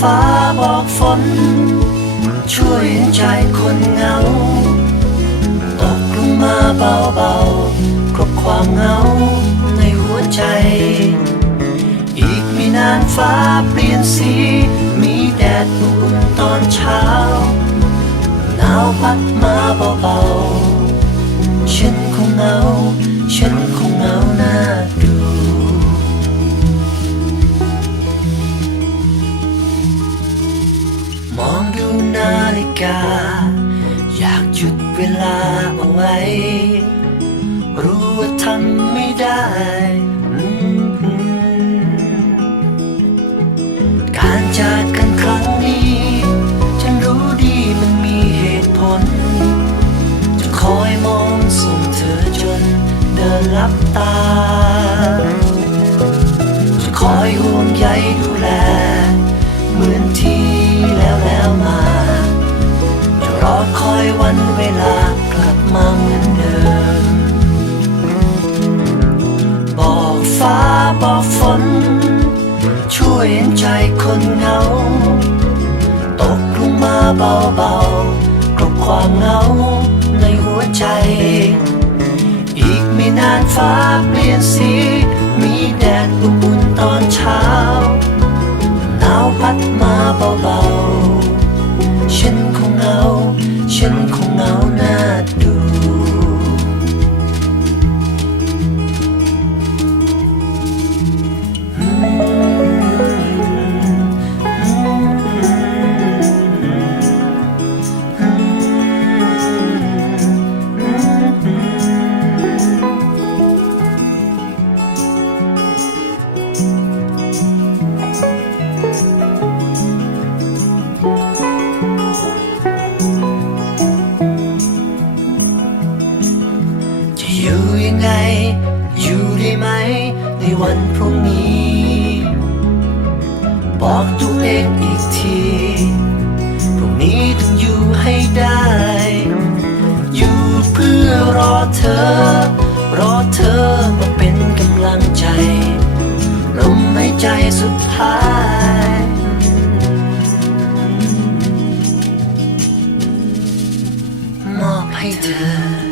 ฟ้าบอกฝน ช่วยเห็นใจคนเหงา ตกลงมาเบาๆกลบความเหงาในหัวใจ อีกไม่นานฟ้าเปลี่ยนสี มีแดดอุ่นตอนเช้า หนาวพัดมาเบาๆฉันคงเหงาฉันคง ฬิกา อยากหยุดเวลาเอาไว้ รู้ว่าทำไม่ได้ การจากกันครั้งนี้ ฉันรู้ดีมันมีเหตุผล จะคอยมองส่งเธอจนเดินลับตา จะคอยห่วงใยดูแล อยวันเวลากลับมาเหมือนเดิม บอกฟ้าบอกฝน ช่วยเห็นใจคนเหงา ตกลงมาเบาๆกลบความเหงาในหัวใจ อีกไม่นานฟ้าเปลี่ยนสี มีแดดอุ่นๆตอนเช้า ฉัน วันพรุ่งนี้ บอกตัวเองอีกทีพรุ่งนี้ต้องอยู่ให้ได้ อยู่เพื่อรอเธอ รอเธอมาเป็นกำลังใจลมหายใจสุดท้ายมอบให้เธอ